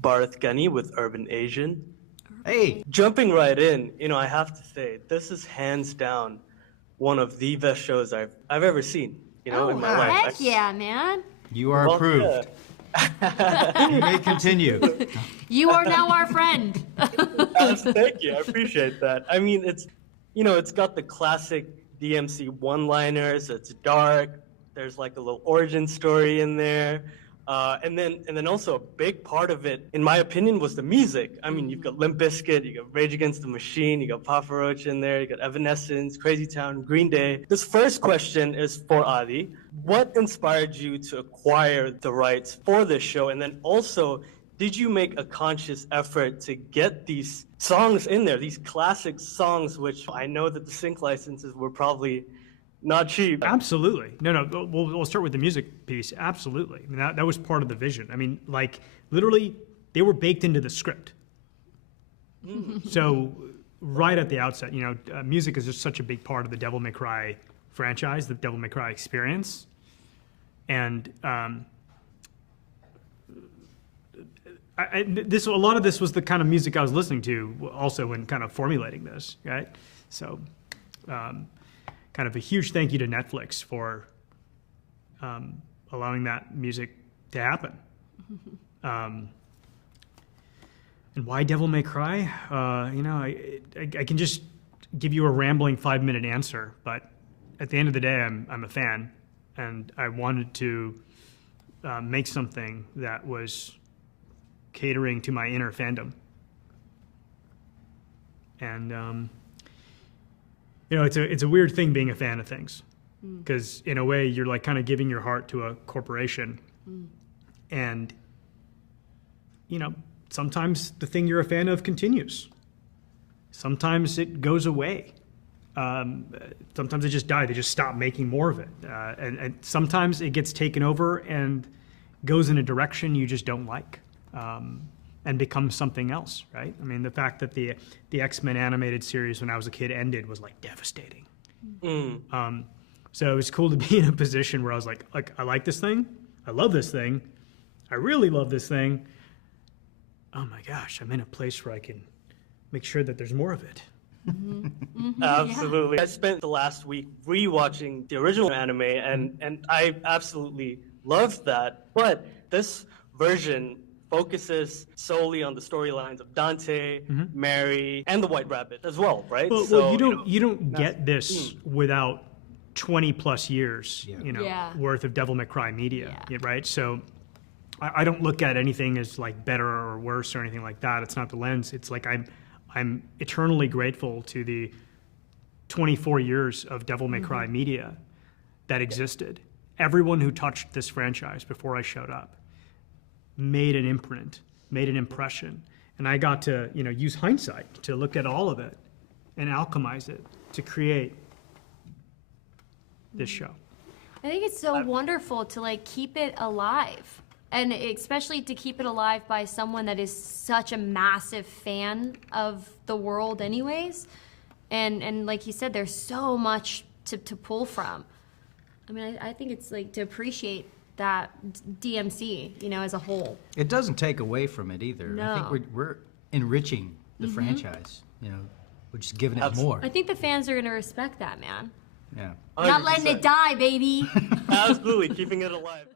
Bharat Gunny with Urban Asian. Hey, Jumping right in, I have to say, this is hands down one of the best shows I've ever seen, Oh, in my life. heck yeah, man. you are Well, approved. You may continue. You are now our friend. Thank you. I appreciate that. I mean, it's got the classic DMC one-liners. It's dark. There's like a little origin story in there. And then also a big part of it, in my opinion, was the music. I mean, you've got Limp Bizkit, you got Rage Against the Machine, you got Papa Roach in there, you got Evanescence, Crazy Town, Green Day. This first question is for Adi. What inspired you to acquire the rights for this show? And then also, did you make a conscious effort to get these songs in there, these classic songs, which I know that the sync licenses were probably not cheap? Absolutely. No, we'll start with the music piece. Absolutely. I mean, that was part of the vision. I mean, like, literally, they were baked into the script. So, right at the outset, music is just such a big part of the Devil May Cry franchise, the Devil May Cry experience. And a lot of this was the kind of music I was listening to also when kind of formulating this, right? So, kind of a huge thank you to Netflix for allowing that music to happen. And why Devil May Cry? I can just give you a rambling 5-minute answer, but at the end of the day, I'm a fan, and I wanted to make something that was catering to my inner fandom. And it's a weird thing being a fan of things, because in a way you're like kind of giving your heart to a corporation, and sometimes the thing you're a fan of continues. Sometimes it goes away. Sometimes they just die. They just stop making more of it, and sometimes it gets taken over and goes in a direction you just don't like. And becomes something else, right? I mean, the fact that the X-Men animated series when I was a kid ended was like devastating. So it was cool to be in a position where I was like, I like this thing, I love this thing, I really love this thing. Oh my gosh, I'm in a place where I can make sure that there's more of it. Absolutely. Yeah. I spent the last week rewatching the original anime, and I absolutely loved that. But this version focuses solely on the storylines of Dante, Mary, and the White Rabbit as well, right? Well, you don't get this without 20 plus years, worth of Devil May Cry media, right? So I don't look at anything as like better or worse or anything like that. It's not the lens. It's like I'm eternally grateful to the 24 years of Devil May Cry media that existed. Everyone who touched this franchise before I showed up made an imprint, made an impression. And I got to, use hindsight to look at all of it and alchemize it to create this show. I think it's so wonderful to like keep it alive. And especially to keep it alive by someone that is such a massive fan of the world anyways. And like you said, there's so much to pull from. I mean, I think it's like to appreciate that DMC, as a whole. It doesn't take away from it either. No. I think we're enriching the franchise. We're just giving it more. I think the fans are going to respect that, man. Yeah. Not letting it die, baby. Absolutely, keeping it alive.